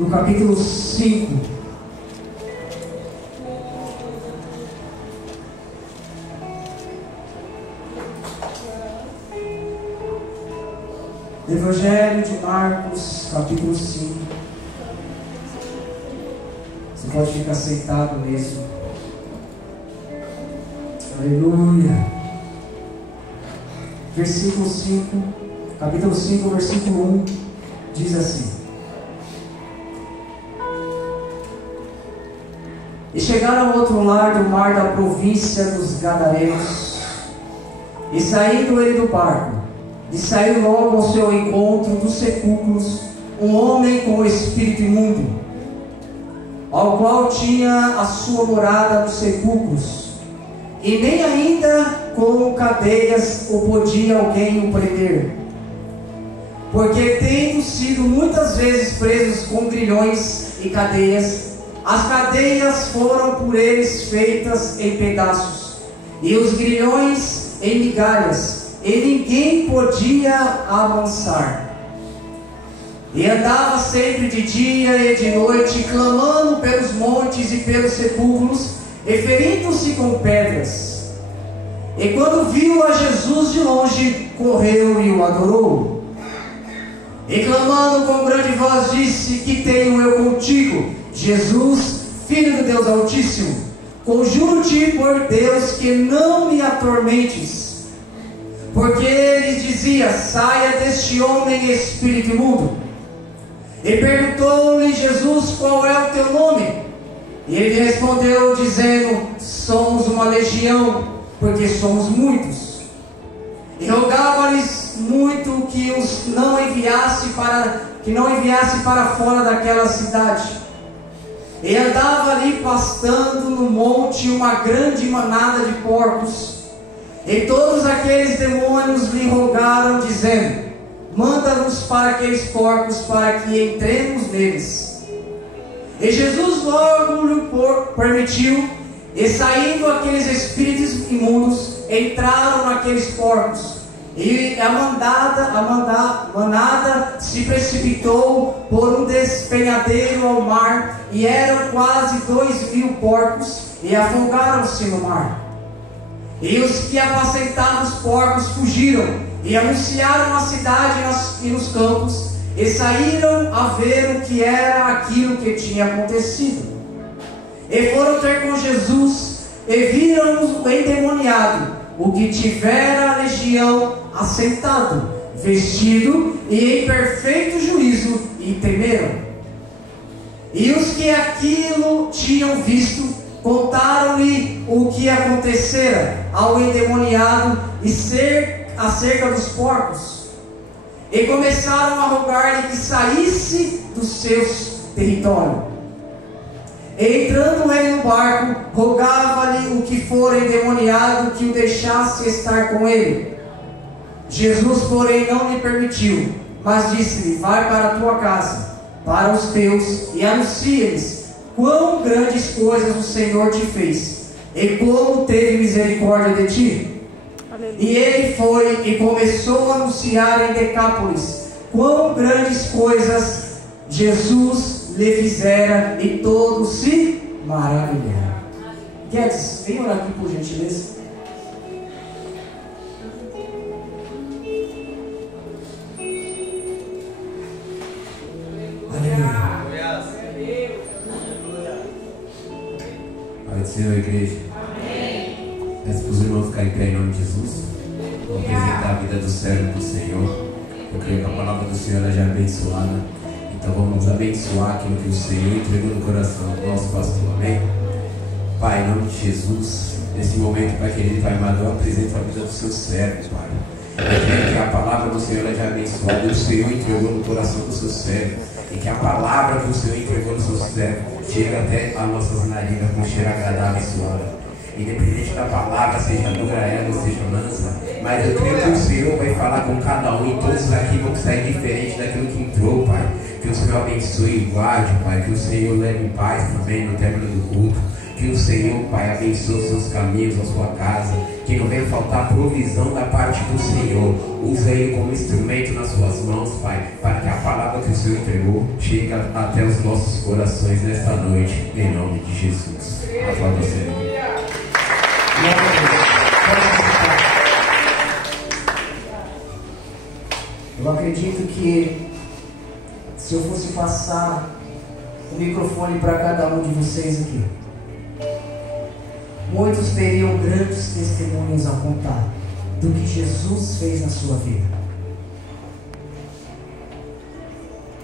no capítulo 5. Evangelho de Marcos, capítulo 5. Você pode ficar sentado mesmo. Aleluia. Versículo 5, capítulo 5, versículo 1, diz assim: E chegaram ao outro lado do mar da província dos Gadarenos, e saindo ele do barco, e saiu logo ao seu encontro dos sepulcros um homem com o espírito imundo, ao qual tinha a sua morada nos sepulcros, e nem ainda com cadeias ou podia alguém o prender, porque tendo sido muitas vezes presos com grilhões e cadeias, as cadeias foram por eles feitas em pedaços, e os grilhões em migalhas, e ninguém podia amansar. E andava sempre de dia e de noite, clamando pelos montes e pelos sepulcros, e ferindo-se com pedras. E quando viu a Jesus de longe, correu e o adorou. E clamando com grande voz, disse: Que tenho eu contigo, Jesus, Filho do Deus Altíssimo? Conjuro-te por Deus que não me atormentes. Porque lhes dizia: Saia deste homem, espírito imundo. E perguntou-lhe Jesus: Qual é o teu nome? E ele respondeu, dizendo: Somos uma legião, porque somos muitos. E rogava-lhes muito que os não enviasse para fora daquela cidade. E andava ali pastando no monte uma grande manada de porcos. E todos aqueles demônios lhe rogaram, dizendo: Manda-nos para aqueles porcos, para que entremos neles. E Jesus logo lhe permitiu, e saindo aqueles espíritos imundos, entraram naqueles porcos. E a manada se precipitou por um despenhadeiro ao mar, e eram quase 2.000 porcos, e afogaram-se no mar. E os que apacentavam os porcos fugiram, e anunciaram a cidade e nos campos, e saíram a ver o que era aquilo que tinha acontecido. E foram ter com Jesus, e viram-o endemoniado, o que tivera a legião, assentado, vestido e em perfeito juízo, e temeram. E os que aquilo tinham visto, contaram-lhe o que acontecera ao endemoniado acerca dos porcos, e começaram a rogar-lhe que saísse dos seus territórios. E entrando ele no barco, rogava-lhe o que fora endemoniado que o deixasse estar com ele. Jesus, porém, não lhe permitiu, mas disse-lhe: Vai para a tua casa, para os teus, e anuncia-lhes quão grandes coisas o Senhor te fez, e como teve misericórdia de ti. Aleluia. E ele foi e começou a anunciar em Decápolis quão grandes coisas Jesus lhe fizera, e todos se maravilharam. Guedes, vem orar aqui por gentileza. Aleluia. Pai do Senhor, igreja. Amém. Peço para os irmãos ficarem em pé em nome de Jesus. Vamos apresentar a vida do servo do Senhor. Eu creio que a palavra do Senhor ela já é abençoada. Então vamos abençoar aquilo que o Senhor entregou no coração do nosso pastor. Amém? Pai, em nome de Jesus, nesse momento, Pai querido, Pai amado, eu apresento a vida do seu servo, Pai. Eu creio que a palavra do Senhor ela já é abençoada. E o Senhor entregou no coração do seu servo. E que a palavra que o Senhor entregou no seu servo chega até as nossas narinas com cheiro agradável e suave. Independente da palavra, seja dura ela ou seja mansa, mas eu creio que o Senhor vai falar com cada um, e todos aqui vão sair diferente daquilo que entrou, Pai. Que o Senhor abençoe e guarde, Pai. Que o Senhor leve em paz também no término do culto. Que o Senhor, Pai, abençoe os seus caminhos, a sua casa. Que não venha faltar provisão da parte do Senhor. Use ele como instrumento nas suas mãos, Pai, para que a palavra que o Senhor entregou chega até os nossos corações nesta noite, em nome de Jesus. Aplauda o Senhor. Eu acredito que se eu fosse passar o microfone para cada um de vocês aqui, muitos teriam grandes testemunhos a contar do que Jesus fez na sua vida.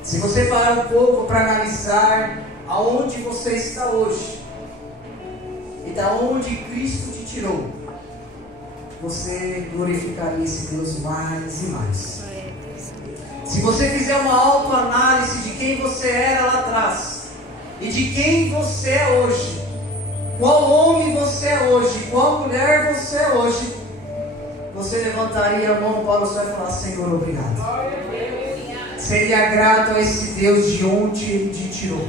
Se você parar um pouco para analisar aonde você está hoje e da onde Cristo te tirou, você glorificaria esse Deus mais e mais. Se você fizer uma autoanálise de quem você era lá atrás e de quem você é hoje, qual homem você é hoje, qual mulher você é hoje, você levantaria a mão para o céu e falar: Senhor, obrigado. Seria grato a esse Deus de onde Ele te tirou.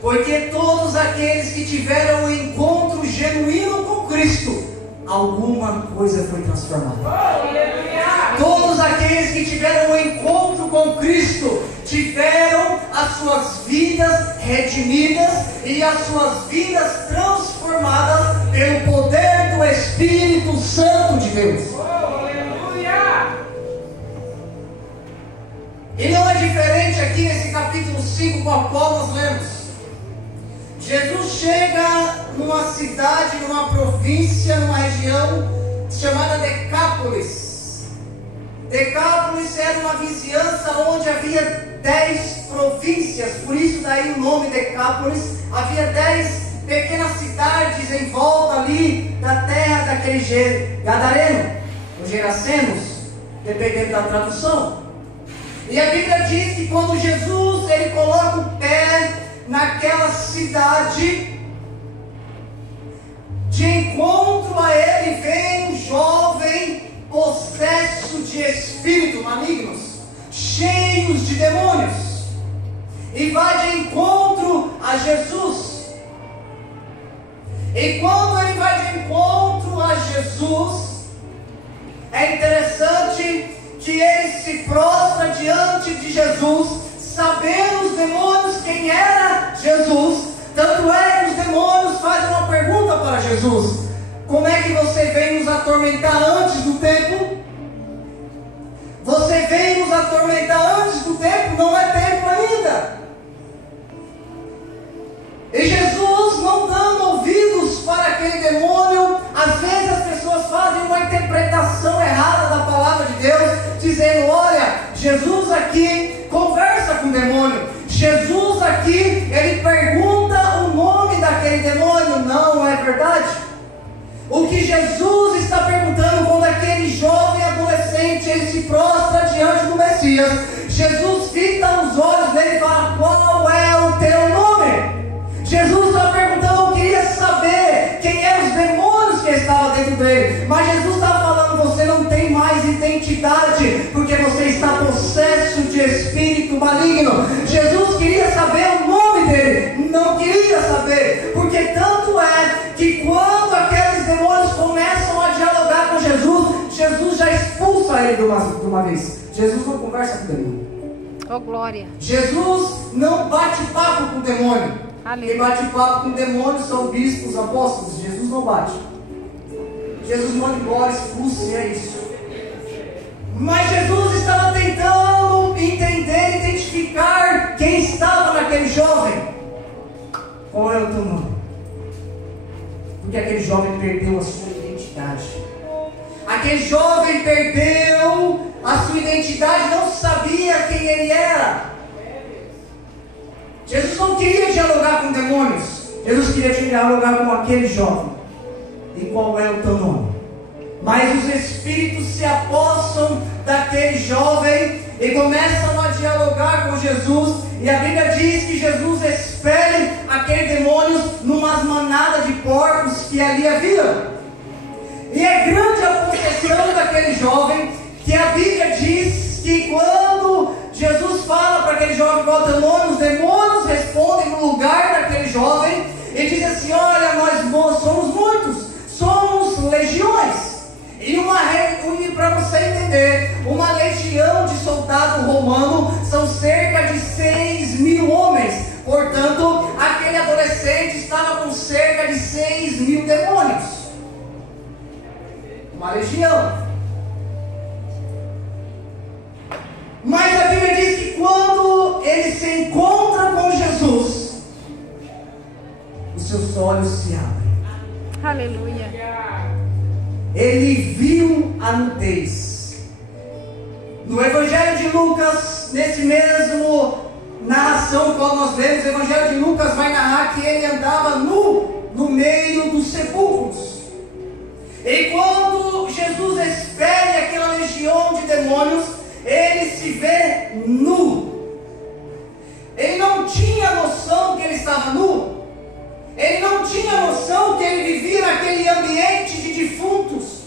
Porque todos aqueles que tiveram um encontro genuíno com Cristo, alguma coisa foi transformada. Todos aqueles que tiveram um encontro com Cristo tiveram as suas vidas redimidas e as suas vidas transformadas pelo poder do Espírito Santo de Deus. E não é diferente aqui nesse capítulo 5 com o qual nós lemos. Jesus chega numa cidade, numa província, numa região chamada Decápolis. Decápolis era uma vizinhança onde havia 10 províncias, por isso daí o nome Decápolis. Havia 10 pequenas cidades em volta ali da terra daquele Gadareno, os Gerasenos, dependendo da tradução. E a Bíblia diz que quando Jesus ele coloca o pé naquela cidade, de encontro a ele vem um jovem possesso de espíritos malignos, cheios de demônios, e vai de encontro a Jesus. E quando ele vai de encontro a Jesus, é interessante que ele se prostra diante de Jesus, sabendo os demônios quem era Jesus. Tanto é que os demônios fazem uma pergunta para Jesus: como é que você veio nos atormentar antes do tempo? Você veio nos atormentar antes do tempo? Não é tempo ainda. E Jesus, não dando ouvidos para aquele demônio, às vezes as pessoas fazem uma interpretação errada da palavra de Deus, dizendo: olha, Jesus aqui conversa com o demônio, Jesus aqui, ele pergunta o nome daquele demônio. Não é verdade. O que Jesus está perguntando quando aquele jovem adolescente ele se prostra diante do Messias, Jesus fita os olhos dele e fala: qual é o teu nome? Jesus está perguntando, eu queria saber quem eram os demônios que estavam dentro dele. Mas Jesus está falando: você não tem mais identidade, porque você está possesso de espírito maligno. Jesus queria saber o nome dele, não queria saber, porque tanto é que quando aqueles demônios começam a dialogar com Jesus, Jesus já expulsa ele de uma vez. Jesus não conversa com o demônio. Oh, glória. Jesus não bate papo com o demônio. Quem bate papo com o demônio são bispos, apóstolos. Jesus não bate. Jesus manda embora, expulsa, e é isso. Mas Jesus estava tentando entender, identificar quem estava naquele jovem. Qual é o teu nome? Porque aquele jovem perdeu a sua identidade. Aquele jovem perdeu a sua identidade, não sabia quem ele era. Jesus não queria dialogar com demônios, Jesus queria dialogar com aquele jovem. E qual é o teu nome? Mas os espíritos se apossam daquele jovem e começam a dialogar com Jesus. E a Bíblia diz que Jesus expele aqueles demônios numas manadas de porcos que ali havia. E é grande a possessão daquele jovem, que a Bíblia diz que quando Jesus fala para aquele jovem qual é o teu nome, os demônios respondem no lugar daquele jovem e dizem assim: olha, nós somos muitos, somos legiões. E para você entender, uma legião de soldado romano são cerca legião. Mas a Bíblia diz que quando ele se encontra com Jesus, os seus olhos se abrem. Aleluia. Ele viu a nudez. No Evangelho de Lucas, nesse mesmo narração qual nós vemos, o Evangelho de Lucas vai narrar que ele andava nu no meio dos sepulcros. E quando Jesus expele aquela legião de demônios, ele se vê nu. Ele não tinha noção que ele estava nu. Ele não tinha noção que ele vivia naquele ambiente de defuntos.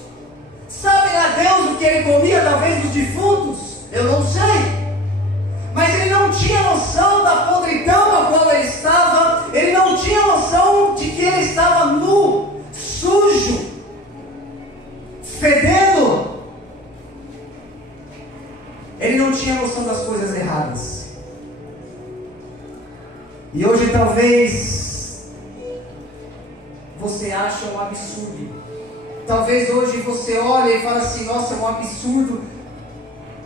Sabe lá Deus o que ele comia, talvez, dos defuntos? Eu não sei. Mas ele não tinha noção da podridão a qual ele estava. Ele não tinha noção de que ele estava nu, sujo, fedendo. Ele não tinha noção das coisas erradas. E hoje talvez você acha um absurdo. Talvez hoje você olhe e fale assim: nossa, é um absurdo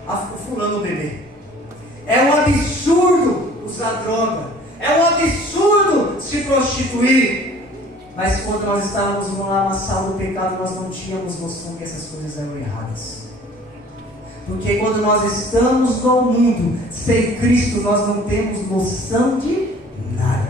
o fulano beber. É um absurdo usar droga. É um absurdo se prostituir. Mas quando nós estávamos lá na sala do pecado, nós não tínhamos noção que essas coisas eram erradas. Porque quando nós estamos no mundo sem Cristo, nós não temos noção de nada.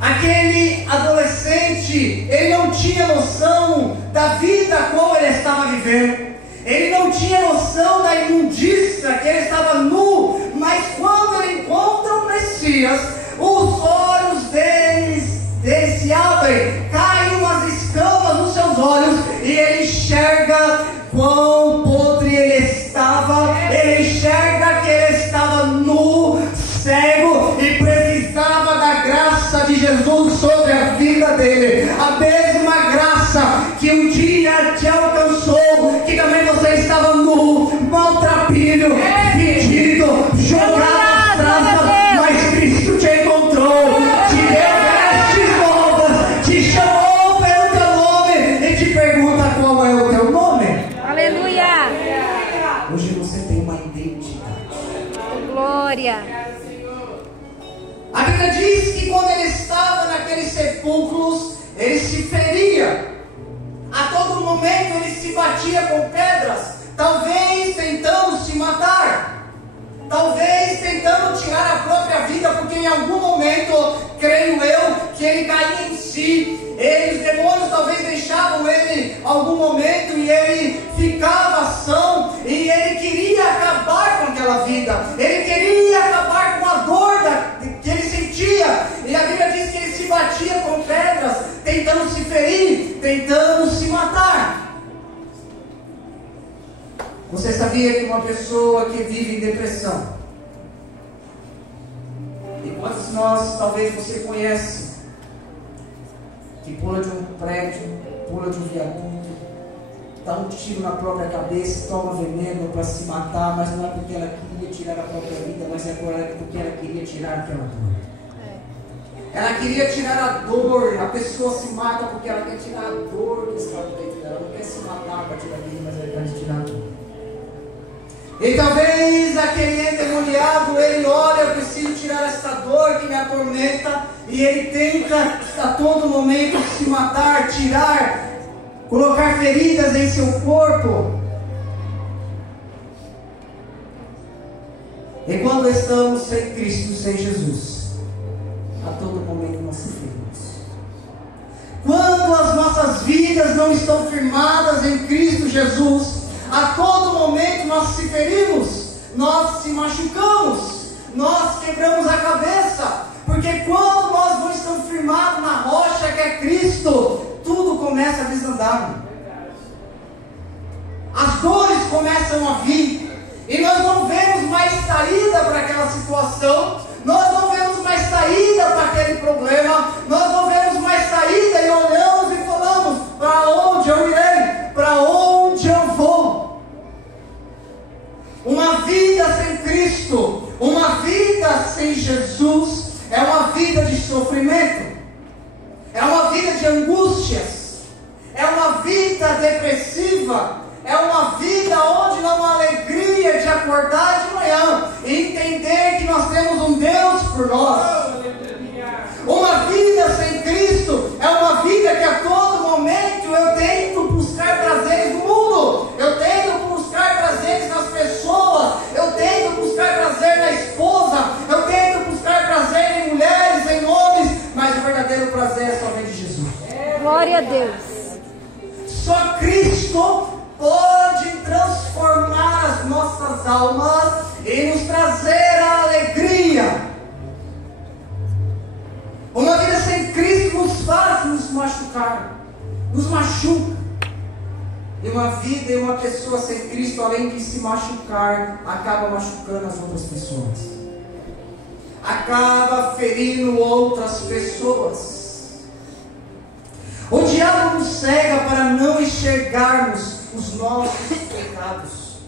Aquele adolescente, ele não tinha noção da vida como ele estava vivendo. Ele não tinha noção da imundícia, que ele estava nu. Mas quando ele encontra o Messias, os olhos dele se abrem, caem umas escamas nos seus olhos, e ele enxerga quão podre ele estava. Ele enxerga que ele estava nu, cego, e precisava da graça de Jesus sobre a vida dele. A mesma graça que um dia te alcançou, que também você estava nu, maltrapilho, fedido, jogado nas trasas, mas Cristo te encontrou, te deu vestes novas, te chamou pelo teu nome e te pergunta qual é o teu nome. Aleluia. Hoje você tem uma identidade. Glória. A Bíblia diz que quando ele estava naqueles sepulcros, ele se feria. A todo momento ele se batia com pedras, talvez tentando se matar, talvez tentando tirar a própria vida, porque em algum momento, creio eu, que ele caía em si. Os demônios talvez deixavam ele algum momento e ele ficava ação, e ele queria acabar com aquela vida, ele queria acabar com a dor que ele sentia. E a Bíblia diz que ele se batia com pedras, tentando se ferir, tentando se matar. Você sabia que uma pessoa que vive em depressão, e quantos de nós talvez você conhece, que pula de um prédio, pula de um viaduto, dá um tiro na própria cabeça, toma veneno para se matar, mas não é porque ela queria tirar a própria vida, mas é porque ela queria tirar aquela dor. Ela queria tirar a dor. A pessoa se mata porque ela quer tirar a dor que está dentro dela. Ela não quer se matar para tirar a vida, mas ela quer tirar a dor. E talvez aquele endemoniado, ele olha: eu preciso tirar essa dor que me atormenta, e ele tenta a todo momento se matar, tirar, colocar feridas em seu corpo. E quando estamos sem Cristo, sem Jesus, a todo momento nós sofremos. Quando as nossas vidas não estão firmadas em Cristo Jesus, a todo momento nós se ferimos, nós se machucamos, nós quebramos a cabeça, porque quando nós não estamos firmados na rocha que é Cristo, tudo começa a desandar. As dores começam a vir, e nós não vemos mais saída para aquela situação, nós não vemos mais saída para aquele problema, nós não vemos mais saída, e olhamos e falamos: para onde eu irei? Para onde eu vou? Uma vida sem Cristo, uma vida sem Jesus, é uma vida de sofrimento, é uma vida de angústias, é uma vida depressiva. acordar de manhã e entender que nós temos um Deus por nós. Uma vida sem Cristo é uma vida que a todo momento eu tento buscar prazeres no mundo, eu tento buscar prazeres nas pessoas, eu tento buscar prazer na esposa, eu tento buscar prazer em mulheres, em homens, mas o verdadeiro prazer só vem de Jesus. Glória a Deus. Só Cristo pode transformar as nossas almas e nos trazer a alegria. Uma vida sem Cristo nos faz nos machucar, nos machuca. E uma vida e uma pessoa sem Cristo, além de se machucar, acaba machucando as outras pessoas, acaba ferindo outras pessoas. O diabo nos cega para não enxergarmos os nossos pecados.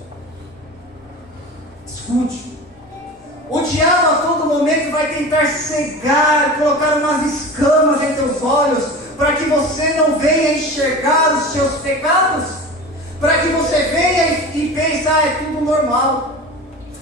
Escute. O diabo a todo momento vai tentar cegar, colocar umas escamas em teus olhos, para que você não venha enxergar os seus pecados, para que você venha e pense, é tudo normal,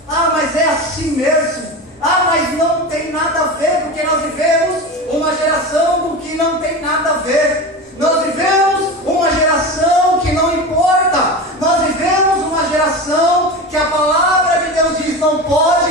mas é assim mesmo, mas não tem nada a ver, porque nós vivemos uma geração do que não tem nada a ver, nós vivemos uma geração que não importa, nós vivemos uma geração que a palavra de Deus diz não pode,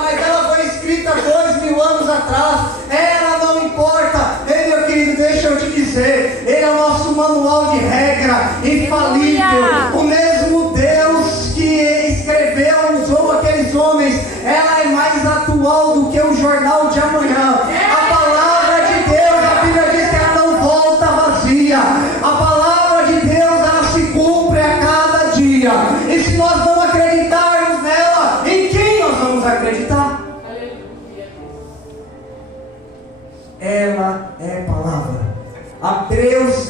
mas ela foi escrita 2000 anos atrás, ela não importa. Ei, meu querido, deixa eu te dizer, ele é o nosso manual de regra, infalível, o mesmo Deus que escreveu, usou aqueles homens, ela é mais atual do que o jornal de amanhã. A palavra de Deus, a Bíblia diz que ela não volta vazia, a palavra de Deus, ela se cumpre a cada dia, e se nós não acreditarmos nela, em quem nós vamos acreditar? Ela é palavra. O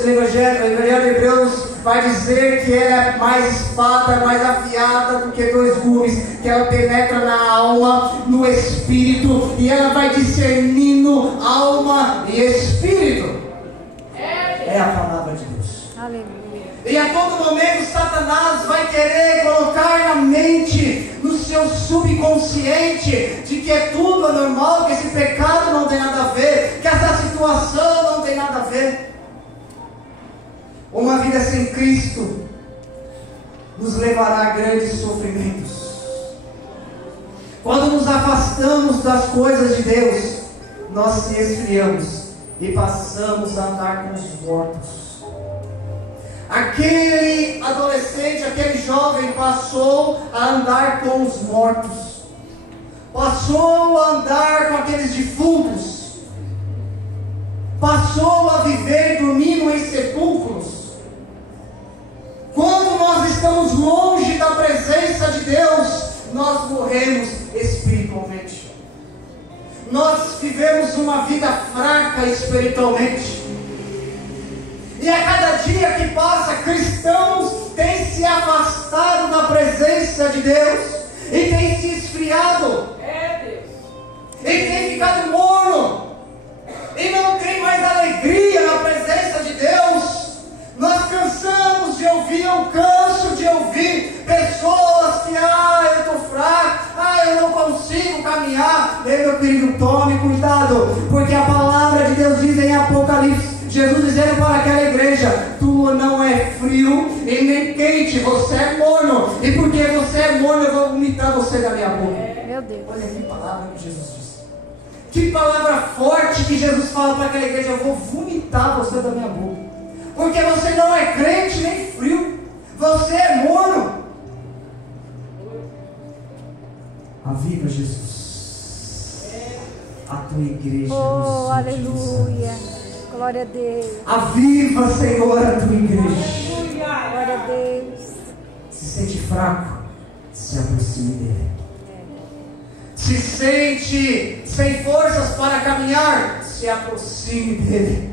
Evangelho de Hebreus vai dizer que ela é mais espada, mais afiada do que 2 gumes, que ela penetra na alma, no espírito, e ela vai discernindo alma e espírito. É a palavra de Deus. Aleluia. E a todo momento Satanás vai querer colocar na mente, no seu subconsciente, de que é tudo anormal, que esse pecado não tem nada a ver, que essa situação não tem nada a ver. Uma vida sem Cristo nos levará a grandes sofrimentos. Quando nos afastamos das coisas de Deus, nós se esfriamos e passamos a andar com os mortos. Aquele adolescente, aquele jovem passou a andar com os mortos, passou a andar com aqueles defuntos, passou a viver dormindo em sepulcros. Quando nós estamos longe da presença de Deus, nós morremos espiritualmente, nós vivemos uma vida fraca espiritualmente. E a cada dia que passa, cristãos têm se afastado da presença de Deus e têm se esfriado, e têm ficado morno, e não tem mais alegria na presença de Deus. Nós cansamos de ouvir, eu canso de ouvir pessoas que, eu estou fraco, eu não consigo caminhar. Ei, meu querido, tome cuidado, porque a palavra de Deus diz em Apocalipse, Jesus dizendo para aquela igreja, tu não é frio e nem quente, você é morno, e porque você é morno, eu vou vomitar você da minha boca. Meu Deus. Olha que palavra que Jesus disse. Que palavra forte que Jesus fala para aquela igreja, eu vou vomitar você da minha boca. Porque você não é crente nem frio, você é morno. Aviva, Jesus, a tua igreja. Oh, aleluia. Glória a Deus. Aviva, Senhor, a tua igreja. Glória a Deus. Se sente fraco, se aproxime dele. Se sente sem forças para caminhar, se aproxime dele.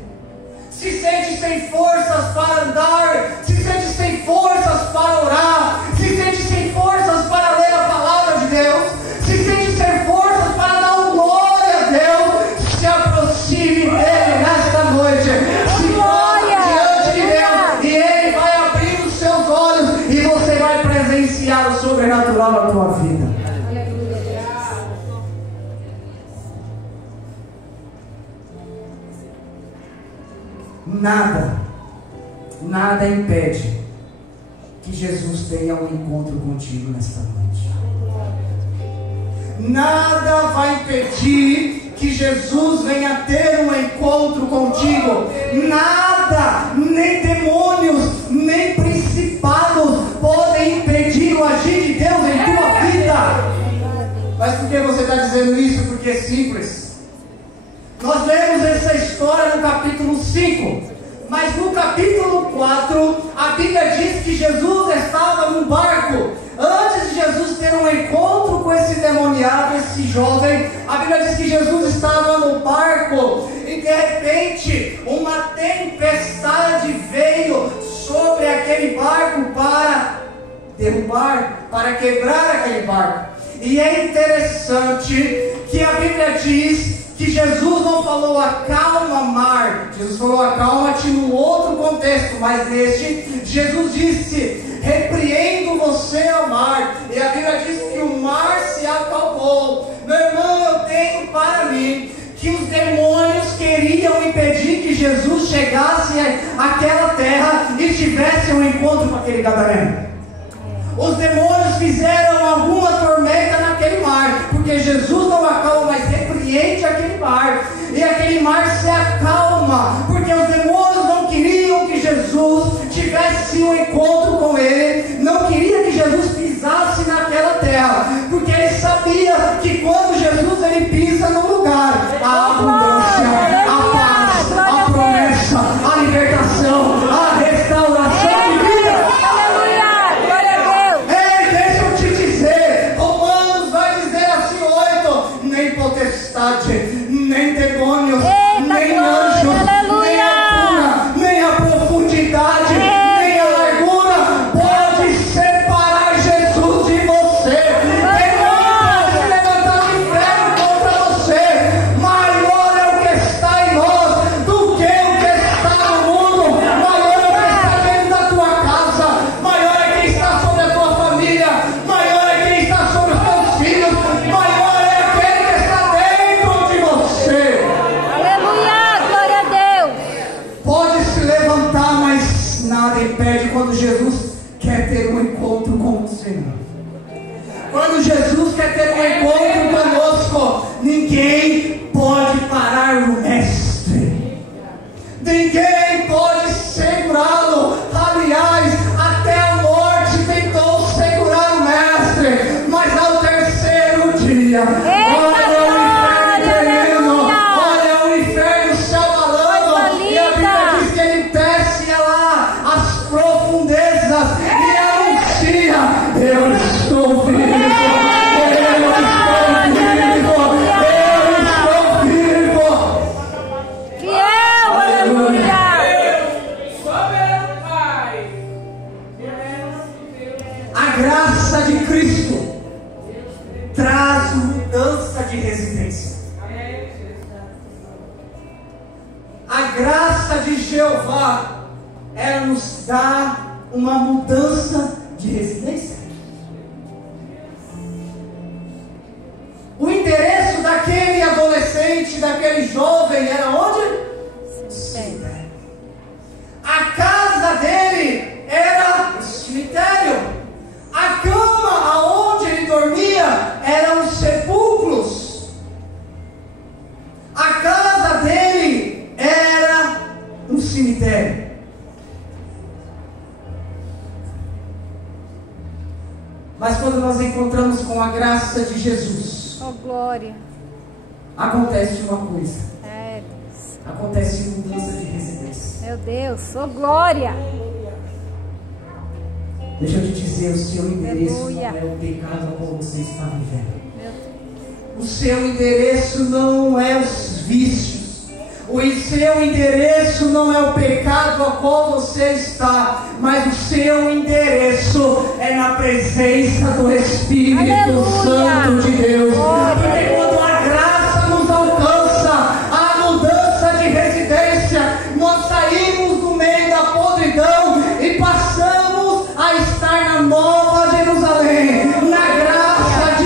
Se sente sem forças para andar, se sente sem forças para orar, se sente sem forças para ler a palavra de Deus, se sente sem forças para dar um glória a Deus, se aproxime dele nesta noite. Se coloque diante de Deus e ele vai abrir os seus olhos e você vai presenciar o sobrenatural na tua vida. vida. Nada impede que Jesus tenha um encontro contigo nesta noite. Nada vai impedir que Jesus venha ter um encontro contigo. Nada, nem demônios, nem principados podem impedir o agir de Deus em tua vida. Mas por que você está dizendo isso? Porque é simples. Nós lemos essa história no capítulo 5. Mas no capítulo 4, a Bíblia diz que Jesus estava num barco. Antes de Jesus ter um encontro com esse demoniado, esse jovem, a Bíblia diz que Jesus estava no barco e de repente uma tempestade veio sobre aquele barco para derrubar, para quebrar aquele barco. E é interessante que a Bíblia diz que Jesus não falou acalma mar, Jesus falou acalma-te no outro contexto, mas neste, Jesus disse, repreendo você ao mar, e a Bíblia diz que o mar se acalmou. Meu irmão, eu tenho para mim que os demônios queriam impedir que Jesus chegasse àquela terra e tivesse um encontro com aquele gadareno. Os demônios fizeram alguma tormenta naquele mar, porque Jesus não acalma, mas repreende aquele mar, e aquele mar se acalma, porque os demônios não queriam que Jesus tivesse um encontro com ele, não queria que Jesus pisasse naquela terra, porque ele sabia que quando Jesus ele pisa no lugar, a abundância, a paz, a promessa, a libertação, a restauração de vida. Nem demônios, nem anjos, nem altura, nem a profundidade, nem a largura pode separar Jesus de você. Demônio pode se levantar de inferno contra você. Maior é o que está em nós do que o que está no mundo. Maior é o que está dentro da tua casa. Maior é quem está sobre a tua família. Maior é quem está sobre os teus filhos. Maior impede quando Jesus quer ter um encontro com o Senhor. Quando Jesus quer ter um encontro conosco, ninguém pode parar o Mestre. Ninguém pode segurá-lo. Aliás, até a morte tentou segurar o Mestre, mas ao terceiro dia, eu estou vivo, fiel, aleluia. A graça de Cristo traz mudança de residência. A graça de Jeová, ela nos dá uma mudança de residência. O endereço daquele adolescente, daquele jovem, era onde? Cemitério. A casa dele era o cemitério. A cama aonde ele dormia eram os sepulcros. A casa dele era um cemitério. Mas quando nós encontramos com a graça de Jesus, oh glória, acontece uma coisa. Deus. Acontece mudança de residência. Meu Deus, oh glória. Deixa eu te dizer, o seu endereço Aleluia. não é o pecado ao qual você está vivendo. Meu Deus. O seu endereço não é os vícios. O seu endereço não é o pecado a qual você está, mas o seu endereço é na presença do Espírito Aleluia. Santo de Deus. Glória. Porque quando a graça nos alcança, a mudança de residência, nós saímos do meio da podridão e passamos a estar na Nova Jerusalém, na graça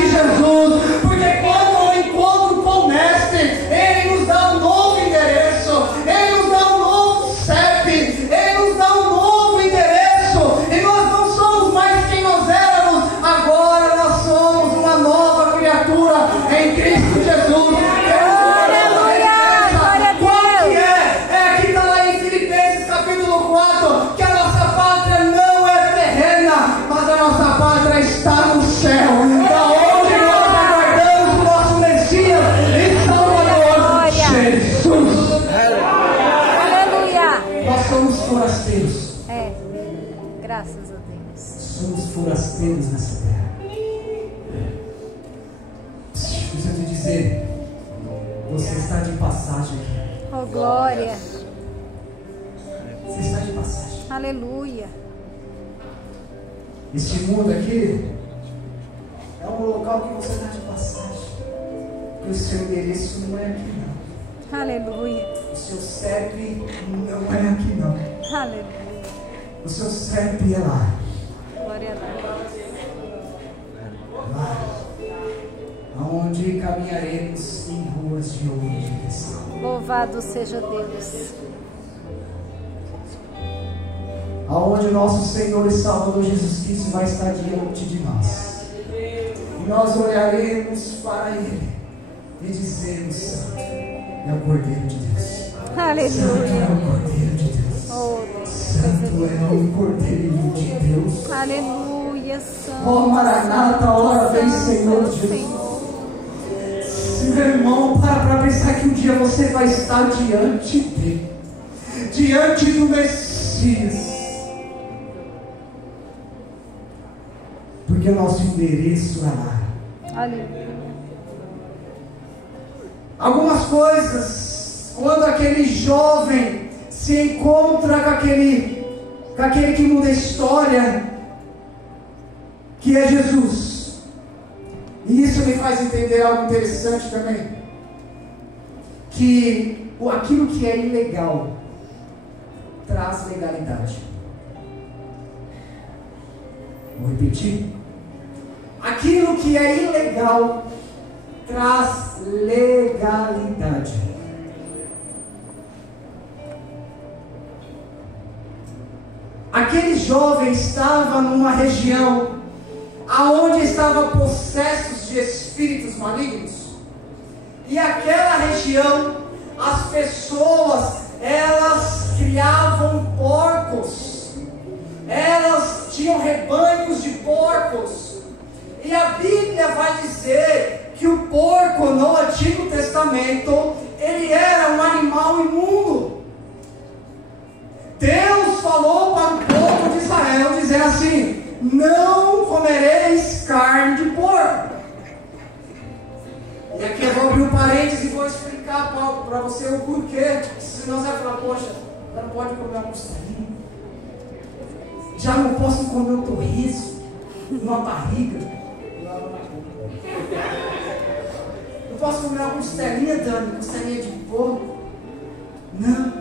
forasteiros nessa terra. Deixa eu te dizer, você está de passagem aqui. Oh, glória. Você está de passagem. Aleluia. Este mundo aqui é um local que você está de passagem. E o seu endereço não é aqui não. Aleluia. O seu CEP não é aqui não. Aleluia. O seu CEP é lá. Glória a Deus. Lá. Aonde caminharemos em ruas de ouro e de cristal. Louvado seja Deus. Aonde o nosso Senhor e Salvador Jesus Cristo vai estar diante de nós. E nós olharemos para Ele e dizermos: Santo é o Cordeiro de Deus. Santo é Aleluia. o Cordeiro de Deus. Oh, Deus. Santo é o Cordeiro de Deus. Aleluia, Santo. Oh, Maranata, hora vem, Senhor Jesus. Senhor. Meu irmão, para pensar que um dia você vai estar diante dele, diante do Messias. Porque o nosso endereço é lá. Aleluia. Algumas coisas, quando aquele jovem se encontra com aquele que muda a história, que é Jesus. E isso me faz entender algo interessante também. Que aquilo que é ilegal traz legalidade. Vou repetir. Aquilo que é ilegal traz legalidade. Aquele jovem estava numa região aonde estavam possessos de espíritos malignos. E aquela região, as pessoas, elas criavam porcos. Elas tinham rebanhos de porcos. E a Bíblia vai dizer que o porco no Antigo Testamento, ele era um animal imundo. Deus falou para o povo de Israel, dizendo assim: não comereis carne de porco. E aqui eu vou abrir um parênteses e vou explicar para você o porquê. Senão você vai falar: poxa, já não pode comer uma costelinha, já não posso comer um torresmo, uma barriga, não posso comer uma costelinha, Dani, costelinha de porco. Não.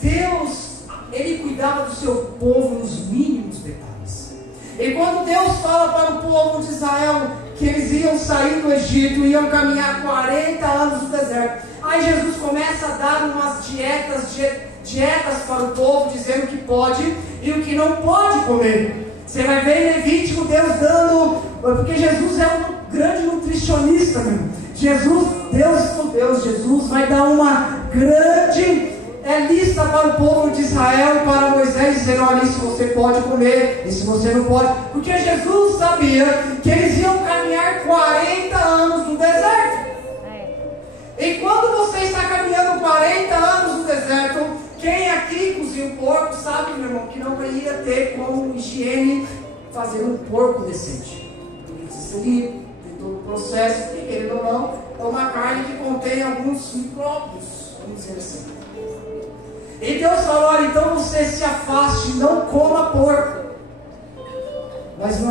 Deus, Ele cuidava do seu povo nos mínimos detalhes. E quando Deus fala para o povo de Israel que eles iam sair do Egito, iam caminhar 40 anos no deserto, aí Jesus começa a dar umas dietas para o povo, dizendo o que pode e o que não pode comer. Você vai ver em Levítico Deus dando, porque Jesus é um grande nutricionista, meu. Jesus vai dar uma grande lista para o povo de Israel, para Moisés, dizendo: olha, isso você pode comer, isso você não pode, porque Jesus sabia que eles iam caminhar 40 anos no deserto. E quando você está caminhando 40 anos no deserto, quem aqui cozinha um porco sabe, meu irmão, que não ia ter como higiene fazer um porco decente. Precisa ter todo o processo, que querendo ou não, é uma carne que contém alguns micróbios, vamos dizer assim. E Deus falou: olha, então você se afaste, não coma porco. Mas isso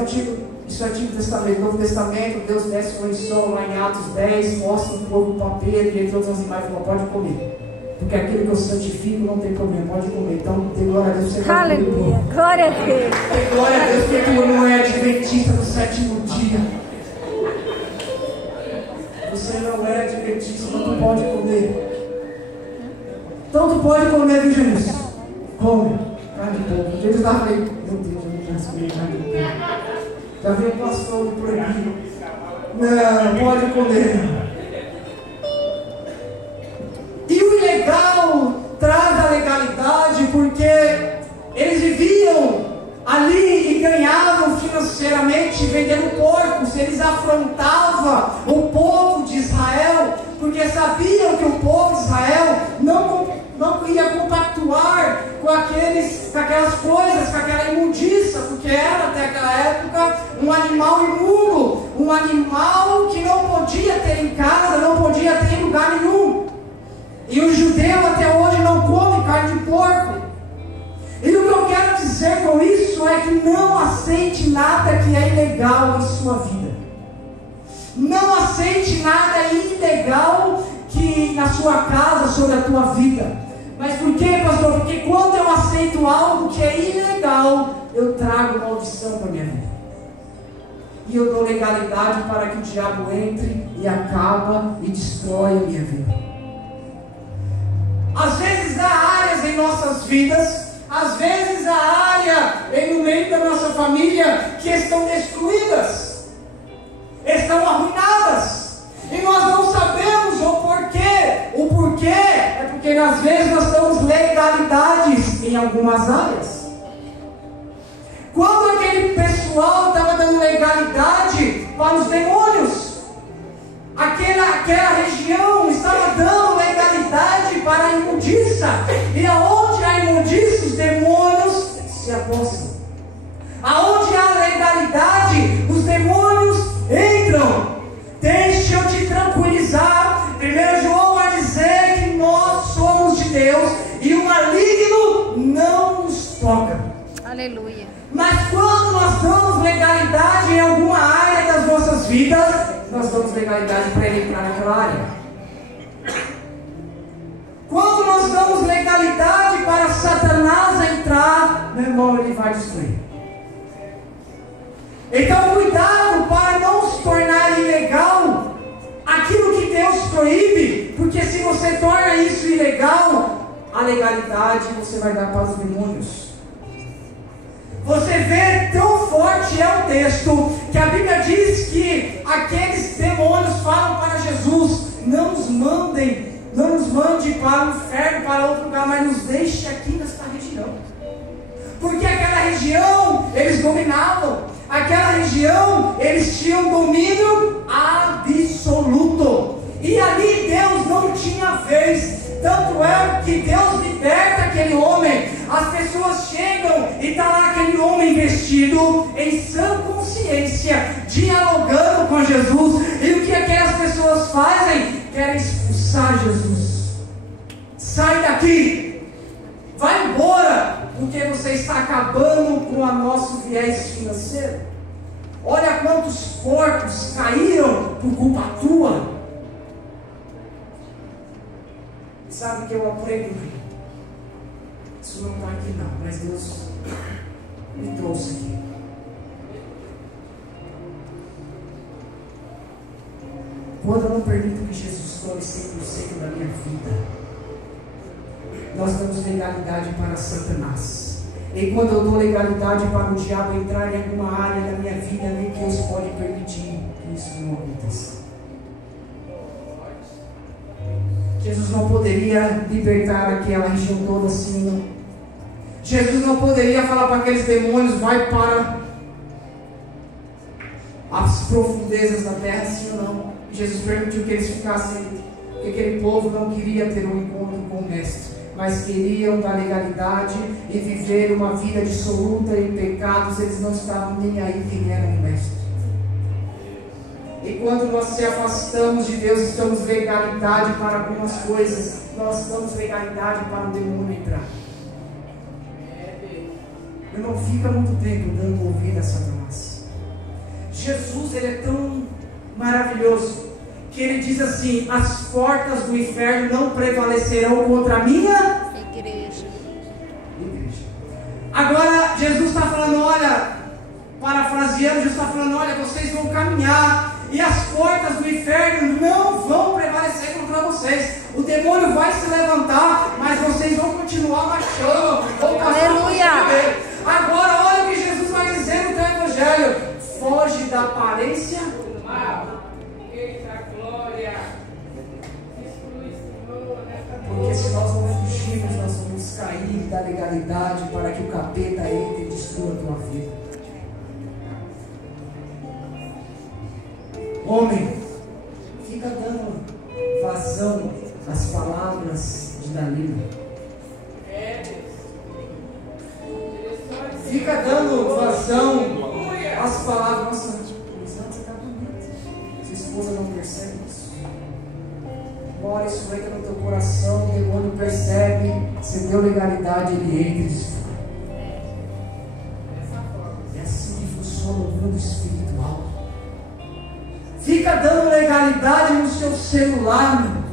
é Antigo Testamento. No Novo Testamento, Deus desce um lençol lá em Atos 10, mostra um porco para Pedro, e entre outras imagens falou: pode comer, porque aquilo que eu santifico não tem problema, pode comer. Então, tem glória a Deus, você vai comer o porco. Glória a Deus. Tem glória a Deus, porque tu não é adventista do sétimo dia. Você não é adventista, então tu pode comer. Então tu pode comer, viu, Jesus? Come, carne de porco. Jesus estava falando: meu Deus, eu não quero comer carne de porco. Já veio o pastor me proibir. Não, pode comer. E o ilegal traz a legalidade, porque eles viviam ali e ganhavam financeiramente vendendo porcos. Eles afrontavam o povo de Israel, porque sabiam que o povo de Israel não ia compactuar com aquelas coisas, com aquela imundícia, porque era até aquela época um animal imundo, um animal que não podia ter em casa, não podia ter em lugar nenhum. E o judeu até hoje não come carne de porco. E o que eu quero dizer com isso é que não aceite nada que é ilegal em sua vida. Não aceite nada ilegal que na sua casa, sobre a tua vida. Mas por quê, pastor? Porque quando eu aceito algo que é ilegal, eu trago maldição para a minha vida. E eu dou legalidade para que o diabo entre e acaba e destrói a minha vida. Às vezes há áreas em nossas vidas, às vezes há área no meio da nossa família que estão destruídas, estão arruinadas, e nós não sabemos o porquê. O porquê é porque às vezes nós damos legalidades em algumas áreas. Quando aquele pessoal estava dando legalidade para os demônios, aquela região estava dando legalidade para a imundícia, e aonde há imundícia, os demônios se apostam. Aonde há legalidade, os demônios entram. Deixa eu te tranquilizar, 1 João vai dizer que nós somos de Deus e o maligno não nos toca. Aleluia. Mas quando nós damos legalidade em alguma área das nossas vidas, nós damos legalidade para ele entrar naquela área. Quando nós damos legalidade para Satanás entrar, meu irmão, ele vai destruir. Então cuidado para não se tornar ilegal aquilo que Deus proíbe, porque se você torna isso ilegal, a legalidade você vai dar para os demônios. Você vê, tão forte é o texto, que a Bíblia diz que aqueles demônios falam para Jesus: não nos mande para o inferno, para outro lugar, mas nos deixe aqui nesta região. Porque aquela região eles dominavam, aquela região eles tinham domínio absoluto, e ali Deus não tinha vez. Tanto é que Deus liberta aquele homem, as pessoas chegam e está lá aquele homem vestido em sã consciência, dialogando com Jesus, e o que aquelas pessoas fazem? Querem expulsar Jesus. Sai daqui, vai embora, porque você está acabando com o nosso viés financeiro. Olha quantos corpos caíram por culpa tua. Sabe o que eu aprendo? Isso não está aqui não, mas Deus me trouxe aqui. Quando eu não permito que Jesus tome 100% da minha vida, nós damos legalidade para Satanás. E quando eu dou legalidade para o diabo entrar em alguma área da minha vida, nem Deus pode permitir que isso não aconteça. Jesus não poderia libertar aquela região toda assim, não. Jesus não poderia falar para aqueles demônios: vai para as profundezas da terra, assim ou não. Jesus permitiu que eles ficassem, porque aquele povo não queria ter um encontro com o Mestre, mas queriam da legalidade e viver uma vida dissoluta em pecados. Eles não estavam nem aí quem era o Mestre. E quando nós se afastamos de Deus, estamos legalidade para algumas coisas, nós damos legalidade para o demônio entrar. Eu não fica muito tempo dando ouvido a Satanás. Jesus, ele é tão maravilhoso que ele diz assim: as portas do inferno não prevalecerão contra a minha igreja. Agora Jesus está falando, olha, parafraseando, Jesus está falando: olha, vocês vão caminhar e as portas do inferno não vão prevalecer contra vocês. O demônio vai se levantar, mas vocês vão continuar marchando, vão passar por cima dele. Agora olha o que Jesus vai dizer no teu evangelho: foge da aparência do mal. Porque se nós não fugirmos, nós vamos cair da legalidade para que o capeta entre e destrua a tua vida. Homem, fica dando vazão às palavras de Dalila. fica dando vazão às palavras. Nossa, você está bonito. Sua esposa não percebe isso. Embora isso entra no teu coração, o demônio percebe, você deu legalidade, ele entra e destrói. É assim que funciona o mundo espiritual. Fica dando legalidade no seu celular, meu.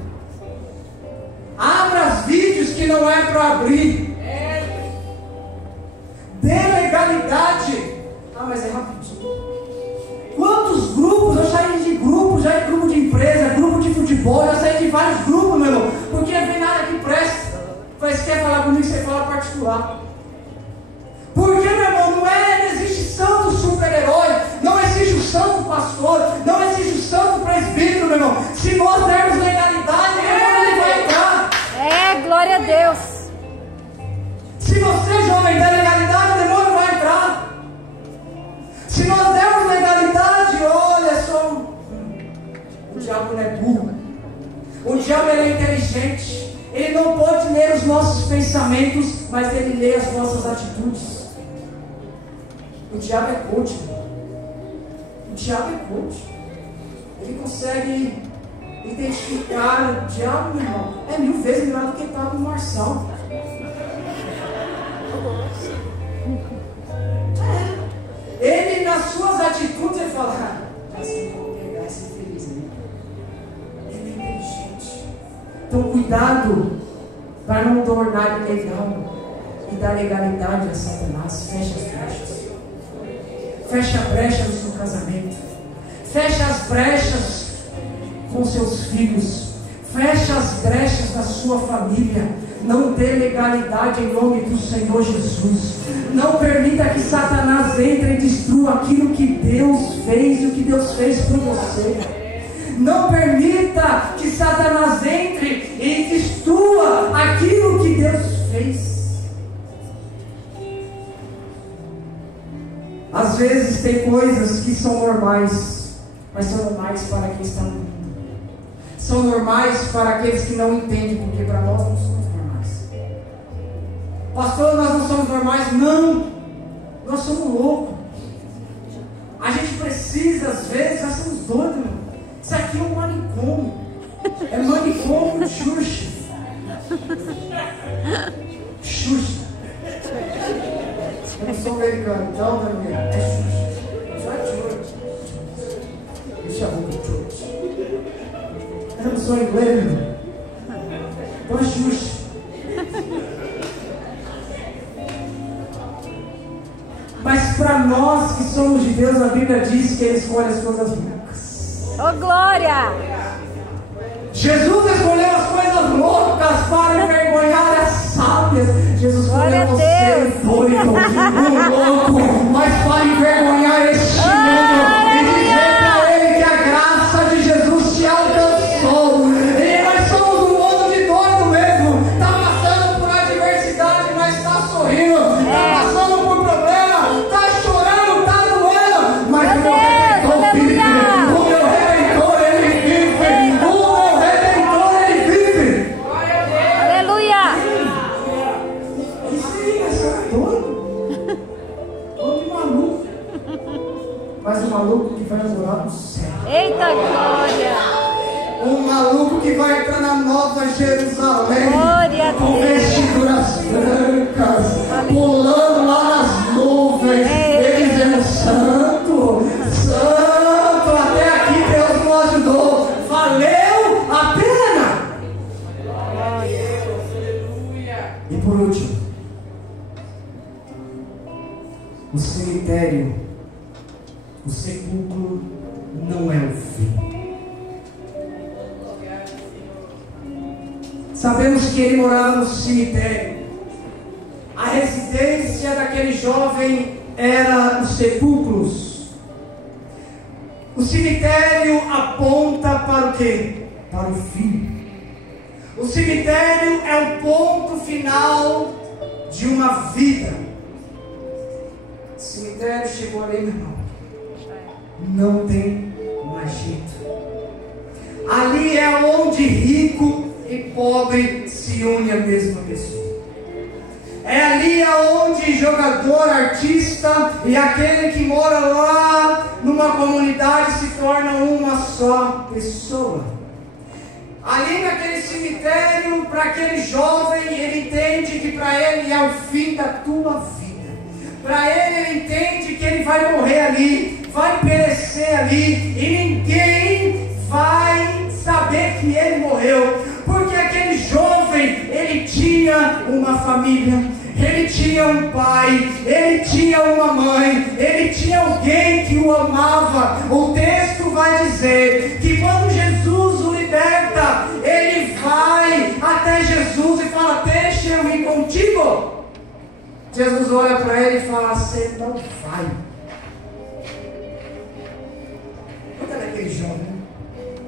Abra os vídeos que não é para abrir. Dê legalidade. Ah, mas é rapidinho. Quantos grupos? Eu saí de grupos, já é grupo de empresa, grupo de futebol, já saí de vários grupos, meu irmão. Porque não vem nada que presta. Mas quer falar comigo, você fala particular. Porque, meu irmão, não existe santo super-herói, não existe o santo pastor, não existe o santo presbítero, meu irmão. Se nós dermos legalidade, meu irmão, ele vai entrar. Glória a Deus. Se você, jovem, der legalidade, o demônio vai entrar. Se nós dermos legalidade, olha só, o diabo não é burro. O diabo ele é inteligente. Ele não pode ler os nossos pensamentos, mas ele lê as nossas atitudes. O diabo é coach. O diabo é coach. Ele consegue identificar o diabo, meu irmão. É 1000 vezes melhor do que Pablo Marçal. Ele, nas suas atitudes, ele fala: assim, vou pegar esse feliz aí. Ele é inteligente. Então, cuidado para não tornar ilegal e dar legalidade a Satanás. Fecha as brechas. Fecha a brecha do seu casamento. Fecha as brechas com seus filhos. Fecha as brechas da sua família. Não dê legalidade em nome do Senhor Jesus. Não permita que Satanás entre e destrua aquilo que Deus fez e o que Deus fez por você. Não permita que Satanás entre e destrua aquilo que Deus fez. Às vezes tem coisas que são normais, mas são normais para quem está no mundo. São normais para aqueles que não entendem, porque para nós não somos normais. Pastor, nós não somos normais? Não, nós somos loucos. A gente precisa, às vezes, nós somos doidos, meu. Isso aqui é um manicômio. É manicômio de Xuxa. Xuxa. Eu não sou americano, então, Daniel, é Xuxa. Só é Church. Deixa a boca Church. Eu não sou inglês, meu. Então é Xuxa. Mas para nós que somos de Deus, a Bíblia diz que Ele escolhe as coisas loucas. Oh, glória! Jesus escolheu as coisas loucas para envergonhar as sábias. Jesus escolheu você, doido, louco, mas para envergonhar este mundo e dizer para ele que a graça de Jesus te alcançou. E nós somos um mundo de doido mesmo. Está passando por adversidade, mas está sorrindo. Está passando por problema, está chorando, está doendo, mas o meu Redentor vive. O meu Redentor, ele vive. O meu Redentor, ele vive. Aleluia! Isso aí, é só doido. Homem maluco. Mas um maluco que vai adorar no céu. Eita glória! Um maluco que vai entrar na Nova Jerusalém. Glória a Com Deus. vestiduras brancas, pulando lá nas nuvens, ele dizendo: Santo, Santo, até aqui Deus nos ajudou. Valeu a pena. E por último, o cemitério, o sepulcro não é o fim. Sabemos que ele morava no cemitério. A residência daquele jovem era os sepulcros. O cemitério aponta para o quê? Para o fim. O cemitério é o ponto final de uma vida. O cemitério chegou ali, meu irmão. Não tem mais jeito. Ali é onde rico e pobre se unem à mesma pessoa. É ali onde jogador, artista e aquele que mora lá numa comunidade se torna uma só pessoa. Ali naquele cemitério, para aquele jovem, ele entende que para ele é o fim da tua vida. Para ele entende que ele vai morrer ali, vai perecer ali, e ninguém vai saber que ele morreu. Porque aquele jovem, ele tinha uma família, ele tinha um pai, ele tinha uma mãe, ele tinha alguém que o amava. O texto vai dizer que quando Jesus o liberta, ele vai até Jesus e fala: deixa eu ir contigo. Jesus olha para ele e fala: você não vai. Olha naquele jovem,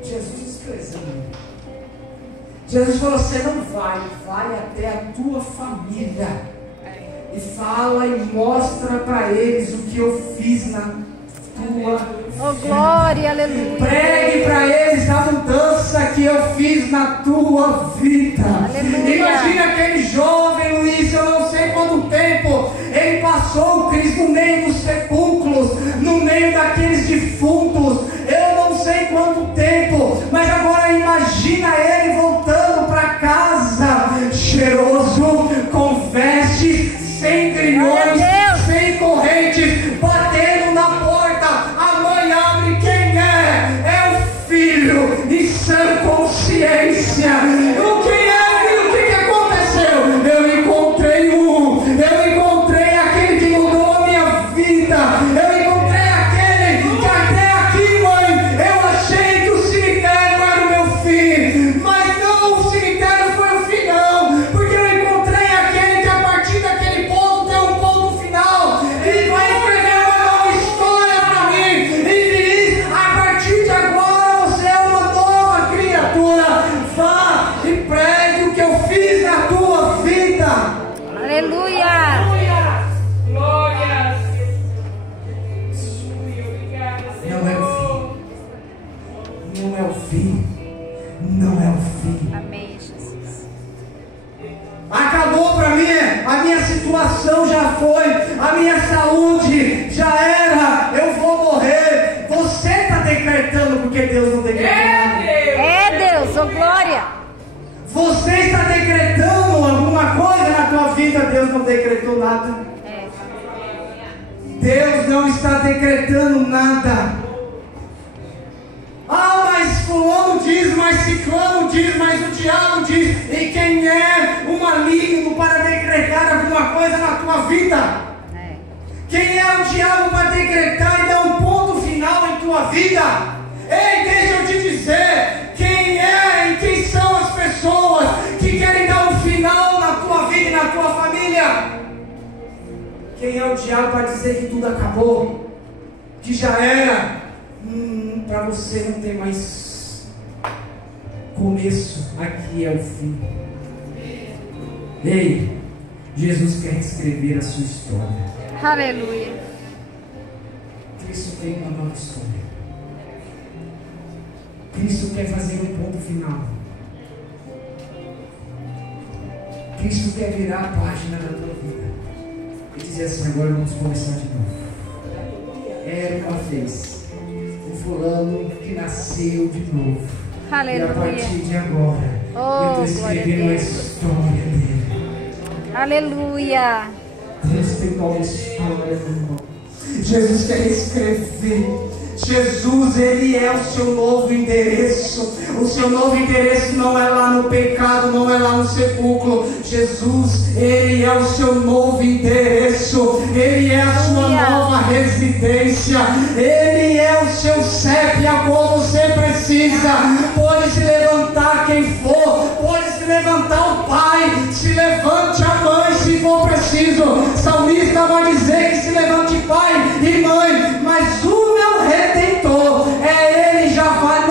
Jesus desprezando. Jesus falou: você não vai, vai até a tua família e fala e mostra para eles o que eu fiz na tua vida. Oh, glória, aleluia. Pregue para eles a mudança que eu fiz na tua vida. Aleluia. Imagina aquele jovem, Luiz, eu não sei quanto tempo ele passou, Cristo, no meio dos sepulcros, no meio daqueles defuntos. Eu não sei quanto tempo, mas agora imagina ele voltando para casa, cheiroso, com vestes, sem grilhões, sem correntes, batendo na porta. A mãe abre, quem é? É o filho, em sã consciência. O que é? O que aconteceu? Eu encontrei aquele que mudou a minha vida. Eu encontrei aquele que até aqui, mãe, eu achei que o cemitério era o meu fim, mas não, o cemitério foi o fim não, porque eu encontrei aquele que a partir daquele ponto tem um ponto final, e vai escrever uma nova história para mim, e diz: a partir de agora você é uma nova criatura. Vá e pregue o que eu fiz na tua vida. Aleluia. Glória. Não é o fim. Não é o fim. Não é o fim. Amém, Jesus. Acabou para mim, a minha situação já foi, a minha saúde já era, eu vou morrer. Você está decretando porque Deus não decretou nada. É Deus, oh glória. Você está decretando alguma coisa na tua vida, Deus não decretou nada. É. Deus não está decretando nada. Ah, mas fulano diz, mas ciclano diz, mas o diabo diz. E quem é o maligno para decretar alguma coisa na tua vida? É. Quem é o diabo para decretar e dar um ponto final em tua vida? Ei, deixa eu te dizer, quem é e quem são as pessoas que querem dar um final na tua vida e na tua família? Quem é o diabo para dizer que tudo acabou, que já era? Para você não ter mais começo, aqui é o fim. Ei, Jesus quer escrever a sua história. Aleluia. Cristo tem uma nova história. Cristo quer fazer um ponto final. Cristo quer virar a página da tua vida e dizer assim: agora vamos começar de novo. Era uma vez um fulano que nasceu de novo. Aleluia. E a partir de agora eu estou escrevendo a história dele. Aleluia. Deus tem uma história, irmão. Jesus quer escrever. Jesus, Ele é o seu novo endereço. O seu novo endereço não é lá no pecado, não é lá no sepulcro. Jesus, Ele é o seu novo endereço. Ele é a sua nova residência. Ele é o seu CEP quando você precisa. Pode se levantar quem for, pode se levantar o pai, se levante a mãe se for preciso. O salmista vai dizer que se levante pai e mãe, mas o meu Redentor é Ele, jamais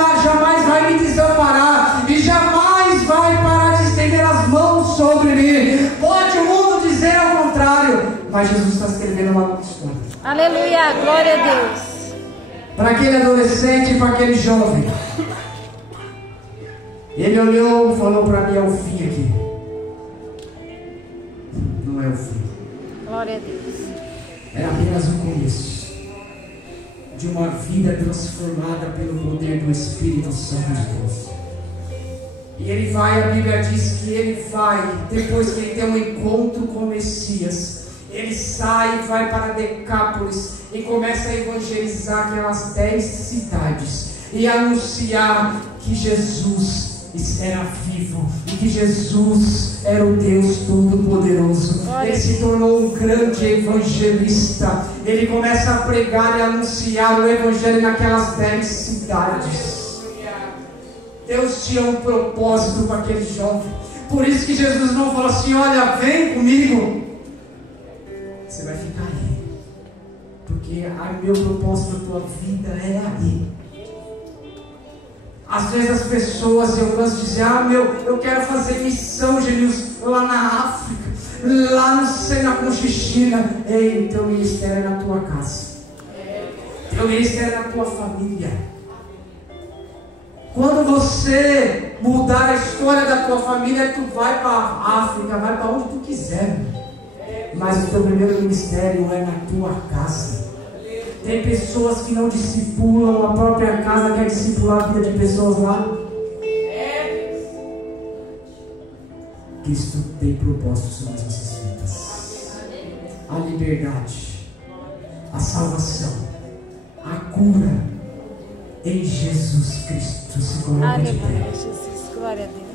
vai me desamparar e jamais vai parar de estender as mãos sobre mim. Pode o mundo dizer ao contrário, mas Jesus está escrevendo uma nova história. Aleluia, glória a Deus. Para aquele adolescente e para aquele jovem, ele olhou e falou para mim: é o fim aqui. Não é o fim. Glória a Deus. Era apenas o começo de uma vida transformada pelo poder do Espírito Santo de Deus. E ele vai, a Bíblia diz que ele vai, depois que ele tem um encontro com o Messias, ele sai e vai para Decápolis e começa a evangelizar aquelas 10 cidades e anunciar que Jesus era vivo e que Jesus era o Deus Todo-Poderoso. Ele se tornou um grande evangelista. Ele começa a pregar e anunciar o Evangelho naquelas 10 cidades. Deus tinha um propósito para aquele jovem. Por isso que Jesus não falou assim: olha, vem comigo, você vai ficar aí, porque meu propósito na tua vida é aí. Às vezes as pessoas, eu canso de dizer: eu quero fazer missão, Genilson, lá na África, lá não sei, na Conchichina. Ei, teu ministério é na tua casa, teu ministério é na tua família. Quando você mudar a história da tua família, tu vai para a África, vai para onde tu quiser, mas o teu primeiro ministério é na tua casa. Tem pessoas que não discipulam a própria casa, quer discipular a vida de pessoas lá. Cristo tem propósitos sobre as nossas vidas. A liberdade, a salvação, a cura em Jesus Cristo. Se coloque de pé. Jesus, glória a Deus.